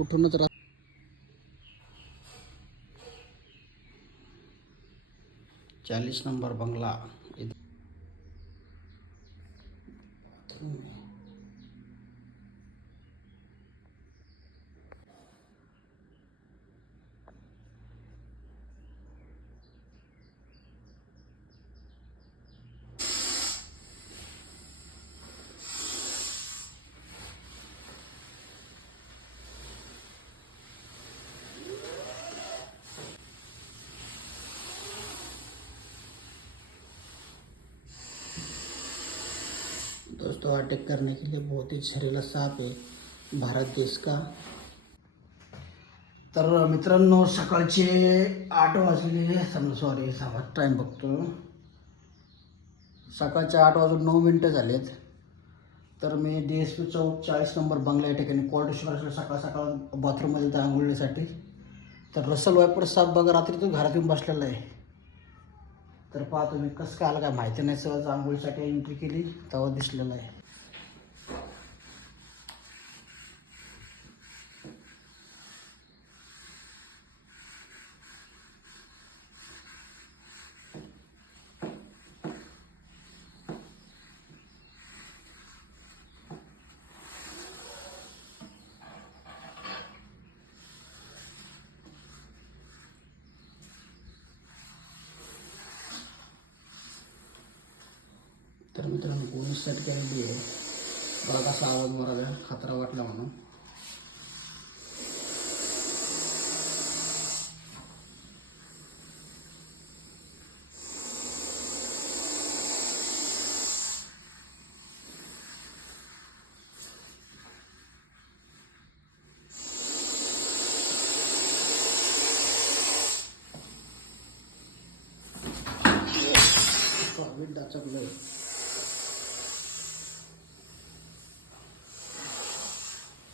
कुठूनच 40 number बंगला दोस्तों attack करने के लिए बहुत ही जहरीला सांप है भारत देश का। तर मित्रांनो सकाळचे 8 वाजलेले सॉरी टाईम बघतो, सकाळचे 8:09 झालेत। तर मी DSP चौक 40 नंबर बंगला या ठिकाणी कोर्टेश्वर सकाळ सकाळ बाथरूममध्ये जाऊन आंघोळीसाठी। तर रसल वायपर साप बघा रात्री तो घरात येऊन बसलेला आहे। तर पहा तुम्ही कसं काय आलं काय माहिती नाही, सहज आंघोळीसाठी एंट्री केली तेव्हा दिसलेला आहे। तर मित्रांनो पोलीस सेट केलेली आहे, बघा कसा आवाज मारायला खतरा वाटला म्हणून। कोविड डाचकलं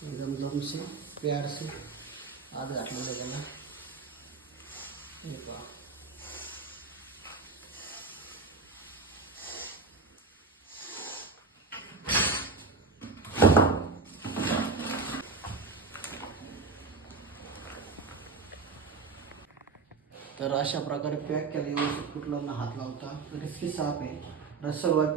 एकदम दम से प्यार से आज घातलेलं त्याला। हे पहा तर अशा प्रकारे पॅक केलं, व्यवस्थित कुठला हात लावता। रिस्की साप आहे, रस्सल वायपर